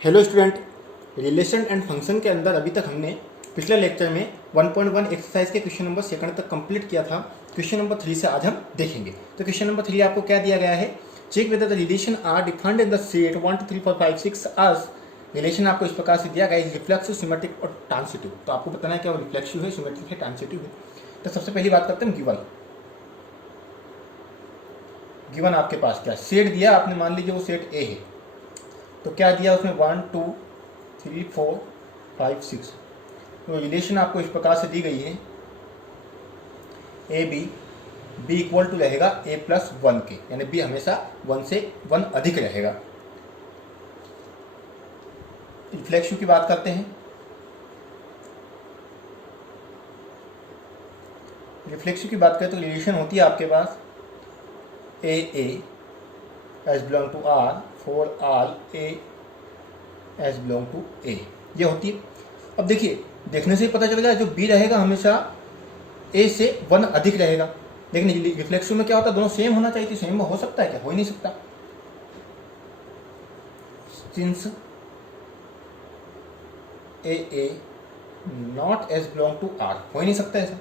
Hello student, relation and function के अंदर अभी तक हमने पिछले लेक्चर में 1.1 एक्सरसाइज के क्वेश्चन नंबर 2 तक कंप्लीट किया था। क्वेश्चन नंबर 3 से आज हम देखेंगे। तो क्वेश्चन नंबर 3 आपको क्या दिया गया है, check whether the relation R defined in the set 1 2 3 4 5 6 as। Relation आपको इस प्रकार से दिया गया है, रिफ्लेक्सिव, सिमेट्रिक और ट्रांसिटिव। तो आपको बताना है क्या वो रिफ्लेक्सिव है, सिमेट्रिक है, ट्रांसिटिव है। तो सबसे पहली बात करते हैं गिवन आपके पास क्या सेट दिया आपने, मान लीजिए वो सेट ए है। तो क्या दिया उसमें 1 2 3 4 5 6। तो रिलेशन आपको इस प्रकार से दी गई है, ए बी इक्वल टू रहेगा ए प्लस 1 के, यानी बी हमेशा 1 से 1 अधिक रहेगा। रिफ्लेक्सिव की बात करते हैं। रिफ्लेक्सिव की बात करें तो रिलेशन होती है आपके पास A as belong to R for all A as belong to A, ये होती है। अब देखिए, देखने से ही पता चल रहा है जो बी रहेगा हमेशा ए से 1 अधिक रहेगा। लेकिन रिफ्लेक्सिव में क्या होता है, दोनों सेम होना चाहिए। सेम में हो सकता है क्या? हो ही नहीं सकता। Since A not as belong to R, हो ही नहीं सकता ऐसा।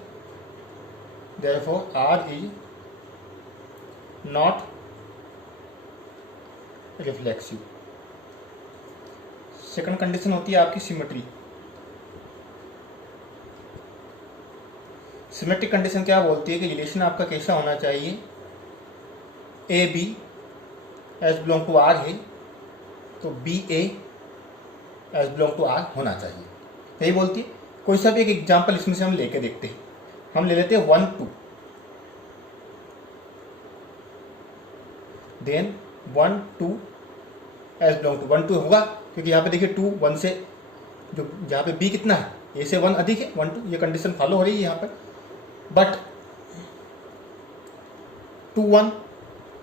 Therefore R is not reflexive. Second condition होती है आपकी सिमेट्री। सिमेट्रिक कंडीशन क्या बोलती है कि रिलेशन आपका कैसा होना चाहिए, A B as belong to R है तो B A as belong to R होना चाहिए, यही बोलती है। कोई सा भी एक एग्जाम्पल इसमें से हम लेके देखते हैं। हम ले लेते हैं 1 2, देन 1 2 एज बिलोंग टू 1 2 होगा, क्योंकि यहाँ पे देखिए 2 1 से, जो यहाँ पे बी कितना है, ए से 1 अधिक है, 1 2, ये कंडीशन फॉलो हो रही है यहाँ पर। But 2 1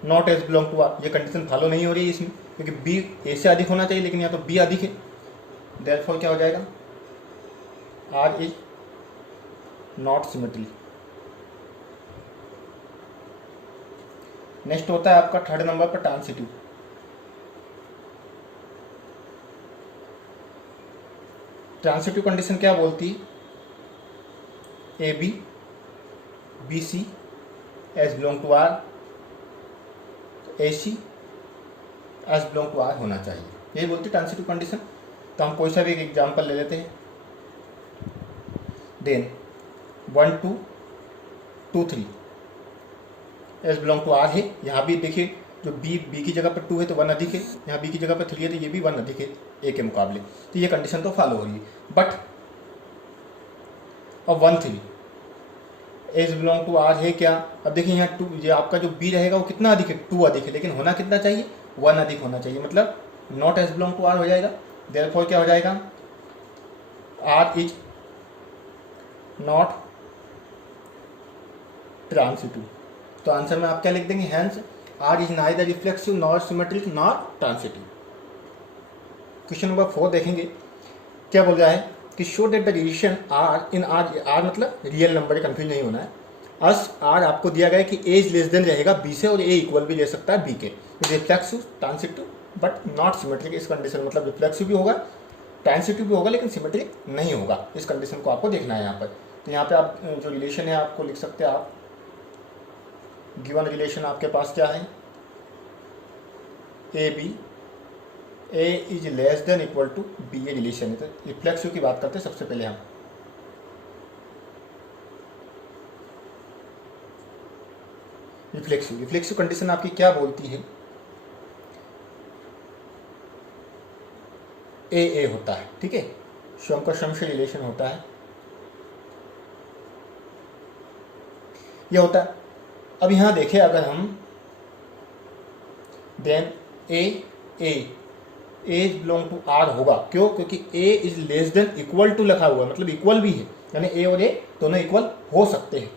not as belong to R, ये कंडीशन फॉलो नहीं हो रही है इसमें, क्योंकि बी ए से अधिक होना चाहिए, लेकिन यहाँ तो बी अधिक है। देयरफॉर क्या हो जाएगा, R is not symmetry. Next होता है आपका थर्ड नंबर पर ट्रांसिटिव। ट्रांसिटिव कंडीशन क्या बोलती है, ए B C as belong to R, A C as belong to R होना चाहिए, यही बोलती है ट्रांसिटिव कंडीशन। तो हम कोई सा भी एक एग्जाम्पल ले लेते हैं। Then 1 2 2 3 as belong to R है। यहाँ भी देखिए, जो बी की जगह पर 2 है तो 1 अधिक है, यहाँ बी की जगह पर 3 है तो ये भी 1 अधिक है ए के मुकाबले। तो ये कंडीशन तो फॉलो हो रही है। बट अब 1 3 एज बिलोंग टू आर है क्या, अब देखिए यहाँ 2, ये आपका जो बी रहेगा वो कितना अधिक है, 2 अधिक है, लेकिन होना कितना चाहिए, 1 अधिक होना चाहिए, मतलब not as belong to R हो जाएगा। देयरफॉर क्या हो जाएगा, आर इज नॉट ट्रांसिटिव। तो आंसर में आप क्या लिख देंगे, hence R is neither reflexive not symmetric not transitive. Question number 4 देखेंगे, क्या बोल रहा है कि show that the relation R in R मतलब रियल नंबर, कंफ्यूज नहीं होना है। अस आर आपको दिया गया है कि ए इज लेस देन रहेगा बी से, और ए इक्वल भी ले सकता है बी के। Reflexive, transitive but not symmetric, इस कंडीशन मतलब रिफ्लेक्सिव भी होगा, ट्रांसिटिव भी होगा, लेकिन सिमेट्रिक नहीं होगा। इस कंडीशन को आपको देखना है यहाँ पर। तो यहाँ पे आप जो रिलेशन है आपको लिख सकते हैं आप, गिवन रिलेशन आपके पास क्या है, ए B A is less than equal to B, ये रिलेशन है। तो रिफ्लेक्सिव की बात करते हैं सबसे पहले हम। रिफ्लेक्सिव कंडीशन आपकी क्या बोलती है, ए होता है, ठीक है, स्वयं का स्वयं से रिलेशन होता है, ये होता है। अब यहाँ देखें अगर हम, then A is belong to R होगा, क्यों, क्योंकि A is less than equal to लिखा हुआ है, मतलब इक्वल भी है, यानी ए और ए दोनों इक्वल हो सकते हैं।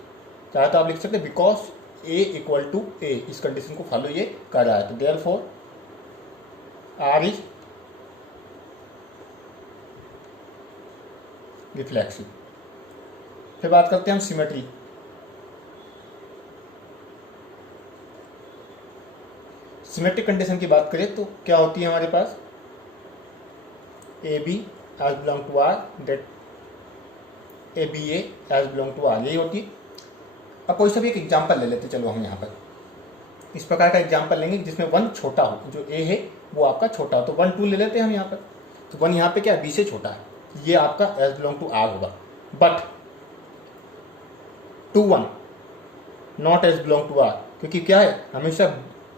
चाहे तो आप लिख सकते हैं बिकॉज ए इक्वल टू ए, इस कंडीशन को फॉलो ये कर रहा है। तो देयरफॉर आर इज रिफ्लेक्सिव। फिर बात करते हैं हम सिमेट्री। सिमेट्रिक कंडीशन की बात करें तो क्या होती है हमारे पास, A B as belong to R, that A B as belong to R, यही होती है। अब कोई सा भी एक एग्जाम्पल ले लेते, चलो हम यहाँ पर इस प्रकार का एग्जाम्पल लेंगे जिसमें 1 छोटा हो, जो ए है वो आपका छोटा हो, तो 1 2 ले लेते हैं हम यहाँ पर। तो 1 यहाँ पे क्या है, बी से छोटा है, ये आपका एज बिलोंग टू आर होगा। But 2 1 not as belong to R, क्योंकि क्या है, हमेशा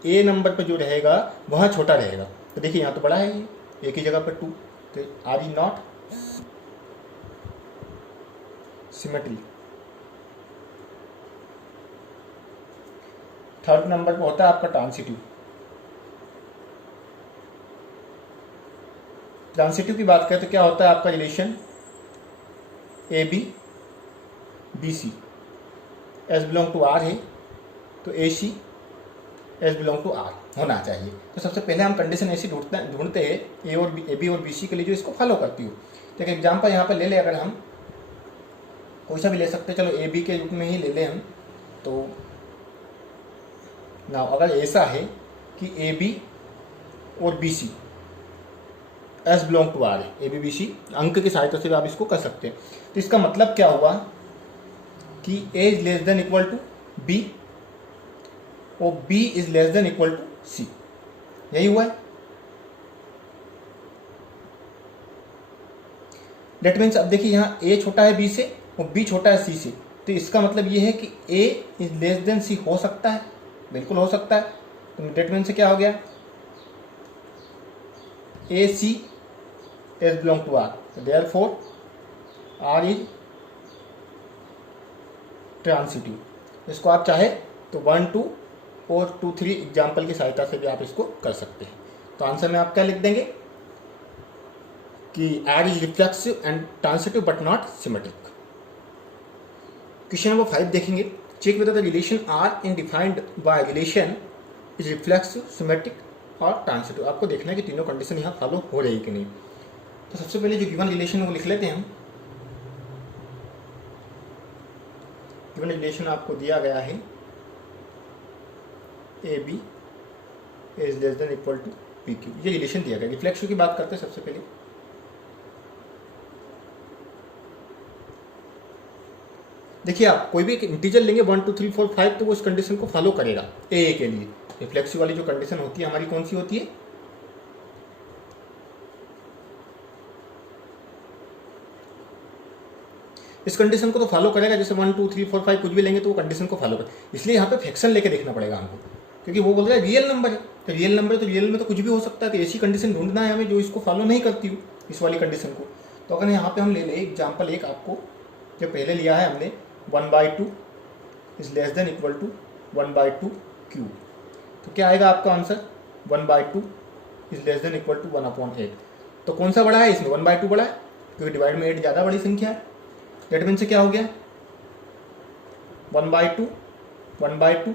ए नंबर पर जो रहेगा वहाँ छोटा रहेगा। तो देखिए यहाँ तो बड़ा है, ये एक ही जगह पर 2, तो R is not symmetry. Third number पर होता है आपका ट्रांसिटिव। ट्रांसिटिव की बात करें तो क्या होता है आपका relation A B B C as belong to R है, तो A C as belong to R होना चाहिए। तो सबसे पहले हम कंडीशन ऐसी ढूंढते हैं ए और बी, ए बी और बी सी के लिए जो इसको फॉलो करती हो। तो एक एग्जाम्पल यहाँ पर ले ले, अगर हम कोई सा भी ले सकते, चलो ए बी के रूप में ही ले लें हम। तो ना अगर ऐसा है कि ए बी और B C as belong to R A, A B B सी अंक की सहायता से भी आप इसको कर सकते हैं। तो इसका मतलब क्या हुआ कि A is less than equal to B और B is less than equal to C, यही हुआ है। डेट मीन्स अब देखिए यहाँ ए छोटा है बी से और बी छोटा है सी से, तो इसका मतलब ये है कि ए इज लेस देन सी हो सकता है, बिल्कुल हो सकता है। तो डेट मीन्स से क्या हो गया, A C as belong to R, therefore R is transitive. इसको आप चाहे तो 1 2 और 2 3 एग्जाम्पल की सहायता से भी आप इसको कर सकते हैं। तो आंसर में आप क्या लिख देंगे कि R is reflexive and transitive but not symmetric. Question number 5 देखेंगे, check whether the relation R in defined by relation is reflexive, symmetric और ट्रांसिटिव। आपको देखना है कि तीनों कंडीशन यहाँ फॉलो हो रही है कि नहीं। तो सबसे पहले जो गिवन रिलेशन है वो लिख लेते हैं हम। गिवन रिलेशन आपको दिया गया है ए B is less than equal to P Q, ये रिलेशन दिया गया। रिफ्लेक्सिव की बात करते हैं सबसे पहले। देखिए आप कोई भी एक इंटीजर लेंगे 1 2 3 4 5, तो वो इस कंडीशन को फॉलो करेगा ए के लिए। रिफ्लेक्सिव वाली जो कंडीशन होती है हमारी कौन सी होती है, इस कंडीशन को तो फॉलो करेगा। जैसे 1 2 3 4 5 कुछ भी लेंगे तो वो कंडीशन को फॉलो करेगा। इसलिए यहाँ पे फ्रैक्शन लेके देखना पड़ेगा हमको, क्योंकि वो बोल रहा है रियल नंबर है, तो रियल नंबर है तो रियल में तो कुछ भी हो सकता है। तो ऐसी कंडीशन ढूंढना है हमें जो इसको फॉलो नहीं करती हो, इस वाली कंडीशन को। तो अगर यहाँ पे हम ले लें एग्जाम्पल एक, आपको जो पहले लिया है हमने 1/2 is less than equal to 1/2 cube, तो क्या आएगा आपका answer 1/2 is less than equal to 1/8। तो कौन सा बड़ा है इसमें, 1/2 बड़ा है, क्योंकि डिवाइड में 8 ज़्यादा बड़ी संख्या है। डेट मीन से क्या हो गया 1/2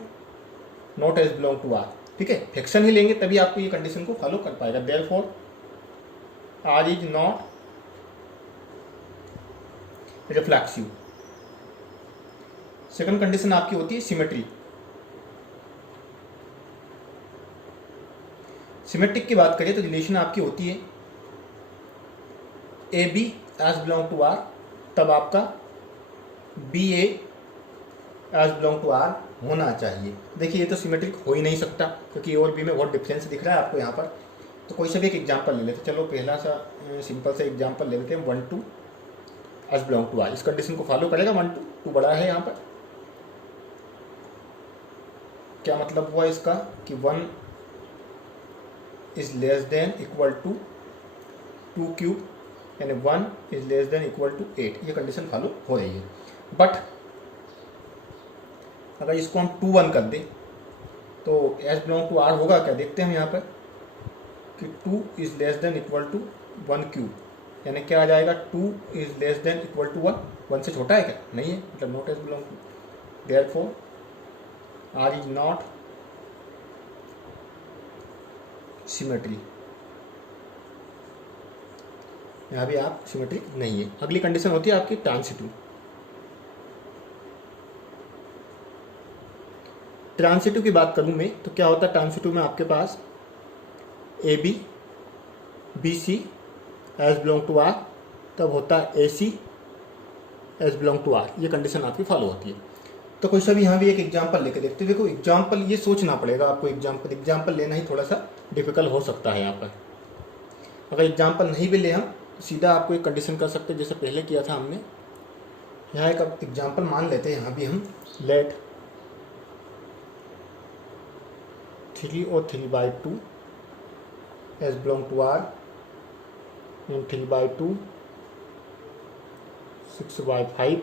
not as belong to R, ठीक है। फ्रैक्शन ही लेंगे तभी आपको ये कंडीशन को फॉलो कर पाएगा। Therefore R is not reflexive. Second condition आपकी होती है सिमेट्री। सिमेट्रिक की बात करें तो रिलेशन आपकी होती है ए B as belong to R, तब आपका B A as belong to R होना चाहिए। देखिए ये तो सिमेट्रिक हो ही नहीं सकता, क्योंकि ए और बी में बहुत डिफरेंस दिख रहा है आपको यहाँ पर। तो कोई सा भी एक एग्जाम्पल ले लेते, चलो पहला सा सिंपल सा एग्जाम्पल ले लेते हैं 1 2 एज बिलोंग टू आर। इस कंडीशन को फॉलो करेगा, 1 2 बड़ा है यहाँ पर। क्या मतलब हुआ इसका कि 1 is less than equal to 2 cube, यानी 1 is less than equal to 8, ये कंडीशन फॉलो हो रही है। बट अगर इसको हम 2 1 कर दें तो एज बिलोंग टू आर होगा क्या, देखते हैं हम यहाँ पर कि 2 is less than equal to 1 cube, यानी क्या आ जाएगा 2 is less than equal to 1 से छोटा है क्या, नहीं है, मतलब not as belong to. Therefore R is not symmetry, यहाँ भी आप सिमेट्री नहीं है। अगली कंडीशन होती है आपकी ट्रांसिटिव। ट्रांसिटिव की बात करूं मैं तो क्या होता है ट्रांसिटिव में आपके पास A B B C as belong to R, तब होता है AC as belong to R. ये कंडीशन आपकी फॉलो होती है। तो कोई सा भी यहाँ भी एक एग्जाम्पल लेके देखते हैं। देखो एग्जाम्पल ये सोचना पड़ेगा आपको, एग्जाम्पल लेना ही थोड़ा सा डिफिकल्ट हो सकता है यहाँ पर। अगर एग्जाम्पल नहीं भी ले हम सीधा आपको एक कंडीशन कर सकते हैं जैसे पहले किया था हमने। यहाँ एक एग्जाम्पल मान लेते हैं, यहाँ भी हम लेट 3 और 3/2 as belong to R and 3/2 6/5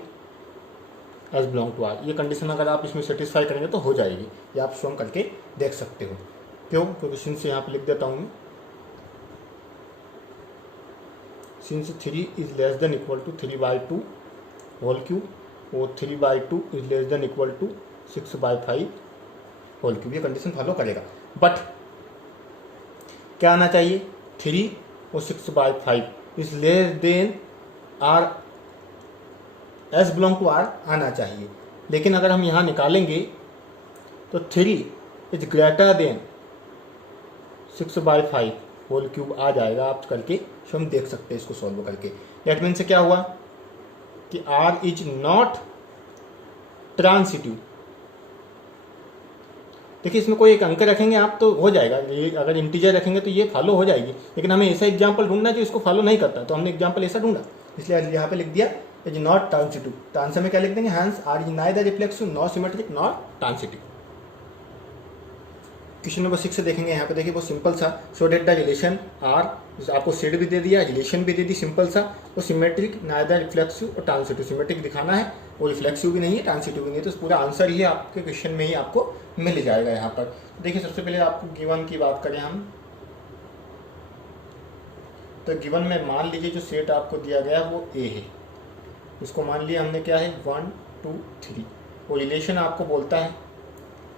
as belong to R. ये कंडीशन अगर आप इसमें सेटिस्फाई करेंगे तो हो जाएगी, ये आप स्वयं करके देख सकते हो। क्यों? क्योंकि सिंस यहाँ पे लिख देता हूँ मैं, since 3 is less than equal to 3/2 whole cube और 3/2 is less than equal to 6/5 whole cube. ये कंडीशन फॉलो करेगा। बट क्या आना चाहिए? 3 और 6/5 is less than R as belong to R आना चाहिए। लेकिन अगर हम यहाँ निकालेंगे तो 3 is greater than 6/5 whole cube आ जाएगा। आप करके हम देख सकते हैं इसको सॉल्व करके। दैट मीन से क्या हुआ कि आर इज नॉट ट्रांसिटिव। देखिए इसमें कोई एक अंक रखेंगे आप तो हो जाएगा, ये अगर इंटीजर रखेंगे तो ये फॉलो हो जाएगी। लेकिन हमें ऐसा एग्जाम्पल ढूंढना जो इसको फॉलो नहीं करता, तो हमने एग्जाम्पल ऐसा ढूंढा, इसलिए यहाँ पे लिख दिया इज नॉट ट्रांसिटिव। तो आंसर में क्या लिख देंगे? Hence R is neither reflexive not symmetric not transitive. Question number 6 से देखेंगे। यहाँ पे देखिए बहुत सिंपल सा, so that the relation R, आपको सेट भी दे दिया, रिलेशन भी दे दी सिंपल सा, वो सिमेट्रिक नाइदर रिफ्लेक्सिव और ट्रांसिटिव। सिमेट्रिक दिखाना है और रिफ्लेक्सिव भी नहीं है, ट्रांसिटिव भी नहीं है। तो पूरा आंसर ही आपके क्वेश्चन में ही आपको मिल जाएगा यहाँ पर। देखिए सबसे पहले आपको गिवन की बात करें हम, तो गिवन में मान लीजिए जो सेट आपको दिया गया वो ए है, इसको मान लिया हमने क्या है 1 2 3, और रिलेशन आपको बोलता है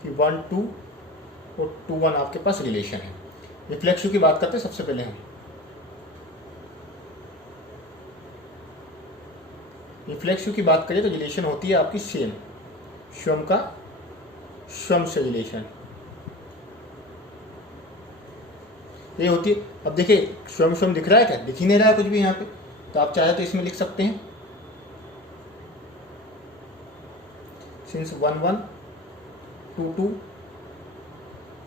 कि 1 2 और 2 1 आपके पास रिलेशन है। रिफ्लेक्सिव की बात करते हैं सबसे पहले हम। रिफ्लेक्सिव की बात करें तो रिलेशन होती है आपकी सेम, स्वयं का स्वयं से रिलेशन ये होती है। अब देखिए स्वयं स्वयं दिख रहा है क्या? दिख ही नहीं रहा है कुछ भी यहाँ पे, तो आप चाहे तो इसमें लिख सकते हैं since 1 1 2 2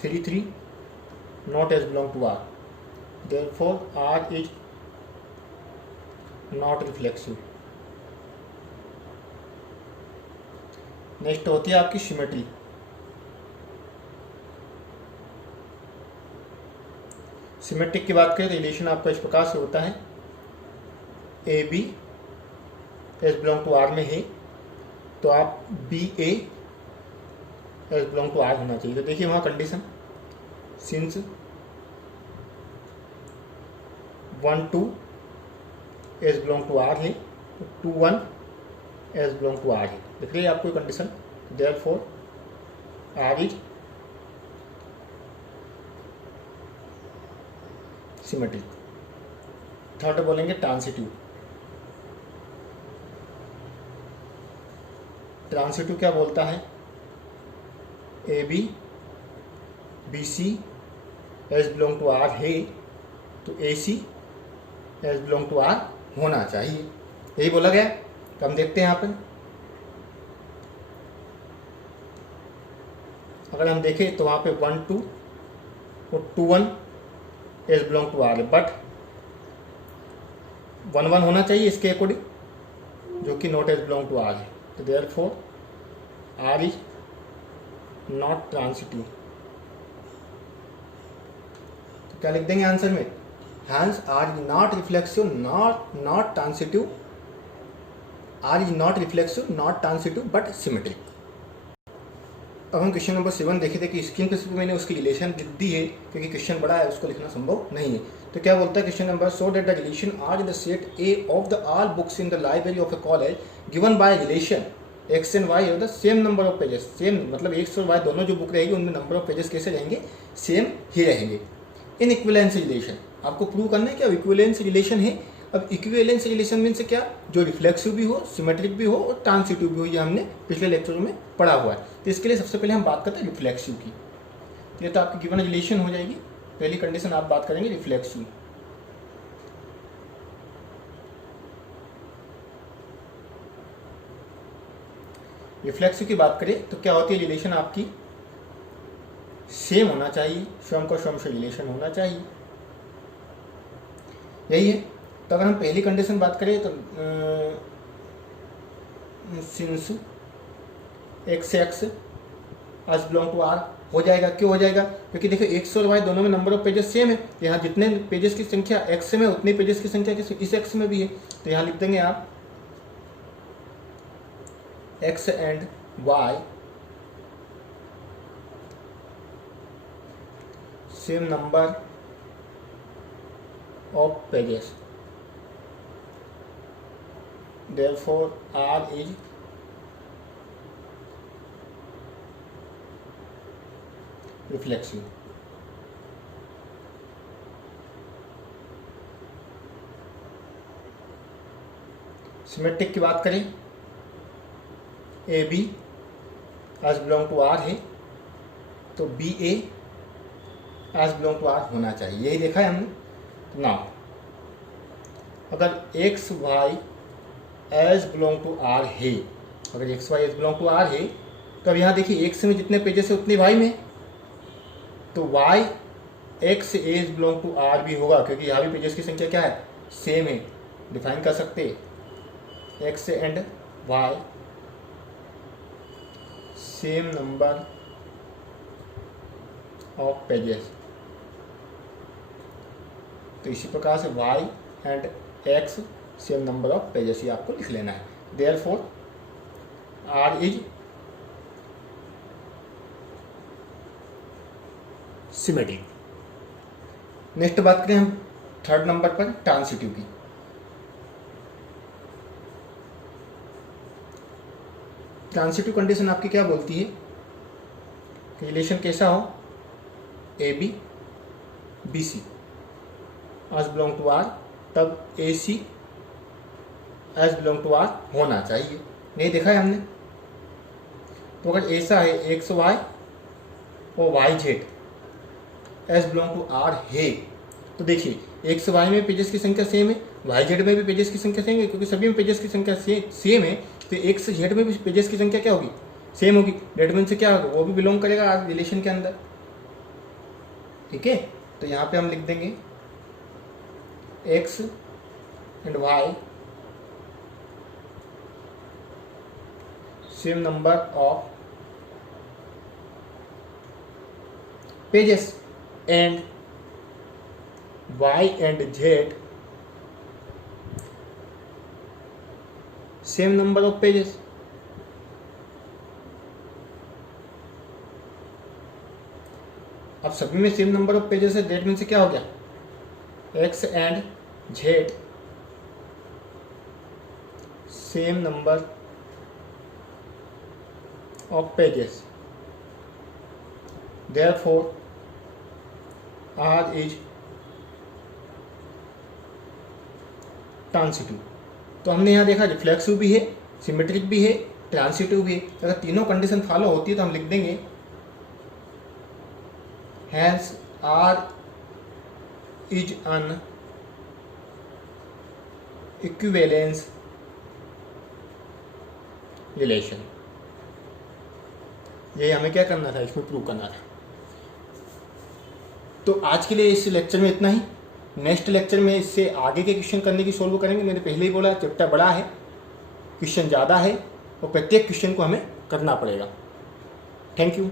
3 3 not as belong to R, therefore R is not reflexive। Next होती है आपकी सिमेट्री। सिमेट्रिक की बात करें तो रिलेशन आपका इस प्रकार से होता है, ए B as belong to R में है तो आप B A as belong to R होना चाहिए। तो देखिए वहाँ condition since 1 2 as belong to R है, 2 1 एज बिलोंग टू आर है। देख रही है आपको condition, therefore R is symmetric. Third बोलेंगे ट्रांसिटिव। ट्रांसिटिव क्या बोलता है? ए B B C as belong to R है तो A C as belong to R होना चाहिए, यही बोला गया। तो हम देखते हैं यहाँ पर, अगर हम देखें तो वहाँ पे 1 2 और 2 1 एज बिलोंग टू आर है, बट 1 1 होना चाहिए इसके अकॉर्डिंग जो कि not as belong to R है। तो therefore R is not transitive. तो क्या लिख देंगे आंसर में? Hence R is not reflexive not transitive, R is not reflexive not transitive but symmetric. अब हम क्वेश्चन नंबर 7 देखे थे कि स्क्रीन पे सिर्फ मैंने उसकी रिलेशन लिख दी है क्योंकि क्वेश्चन बड़ा है, उसको लिखना संभव नहीं है। तो क्या बोलता है question number, so that the relation R in the set A of the all books in the library of a college given by relation X and Y the same number of pages. Same मतलब X और Y दोनों जो book रहेगी उनमें number of pages कैसे रहेंगे? Same ही रहेंगे। इन equivalence relation आपको प्रूव करना है क्या इक्विवेलेंस रिलेशन है। अब इक्विवेलेंस रिलेशन मीन से क्या? जो रिफ्लेक्सिव भी हो, सिमेट्रिक भी हो और ट्रांसिटिव भी हो, ये हमने पिछले लेक्चर में पढ़ा हुआ है। तो इसके लिए सबसे पहले हम बात करते हैं रिफ्लेक्सिव की। ये तो आपकी गिवन रिलेशन हो जाएगी। पहली कंडीशन आप बात करेंगे रिफ्लेक्सिव। रिफ्लेक्सिव की बात करें तो क्या होती है, रिलेशन आपकी सेम होना चाहिए, स्वयं को स्वयं से रिलेशन होना चाहिए, यही है। तो अगर हम पहली कंडीशन बात करें तो since X X as belong to R हो जाएगा। क्यों हो जाएगा? क्योंकि देखो एक्स और वाई दोनों में नंबर ऑफ पेजेस सेम है। यहाँ जितने पेजेस की संख्या एक्स में उतनी पेजेस की संख्या इस एक्स में भी है। तो यहाँ लिख देंगे आप X and Y same number of pages, therefore R is reflexive। Symmetric की बात करें, A B as belong to R है तो B A as belong to R होना चाहिए, यही देखा है हमने ना। अगर X Y edge belong to R है, अगर X Y edge belong to R है तो अब यहाँ देखिए एक्स में जितने पेजेस है उतने वाई में, तो Y X edge belong to R भी होगा, क्योंकि यहाँ भी पेजेस की संख्या क्या है, सेम है। डिफाइन कर सकते X and Y same number of pages. तो इसी प्रकार से Y and X same number of pages, ये आपको लिख लेना है। Therefore R is symmetric. Next बात करें हम थर्ड नंबर पर ट्रांसिटिव की। ट्रांसिटिव कंडीशन आपकी क्या बोलती है, रिलेशन कैसा हो, A B B C as belong to R, तब A C as belong to R होना चाहिए, नहीं देखा है हमने। तो अगर ऐसा है एक्स वाई और Y Z edge belong to R है, तो देखिए एक्स वाई में पेजेस की संख्या सेम है, वाई जेड में भी पेजेस की संख्या सेम है, क्योंकि सभी में पेजेस की संख्या सेम है, तो एक्स जेड में भी पेजेस की संख्या क्या होगी, सेम होगी। डेट मीन से क्या होगा, वो भी बिलोंग करेगा आर रिलेशन के अंदर, ठीक है। तो यहाँ पे हम लिख देंगे X and Y same number of pages and y and z same number of pages। अब सभी में सेम नंबर ऑफ पेजेस है, डेट मीन से क्या हो गया, x and z same number of pages, therefore R is transitive. तो हमने यहाँ देखा रिफ्लेक्सिव भी है, सिमेट्रिक भी है, ट्रांसिटिव भी है। अगर तीनों कंडीशन फॉलो होती है तो हम लिख देंगे hence R is an equivalence relation. ये हमें क्या करना था, इसमें प्रूव करना था। तो आज के लिए इस लेक्चर में इतना ही। नेक्स्ट लेक्चर में इससे आगे के क्वेश्चन करने की सोल्व करेंगे। मैंने पहले ही बोला चैप्टर बड़ा है, क्वेश्चन ज़्यादा है और प्रत्येक क्वेश्चन को हमें करना पड़ेगा। Thank you.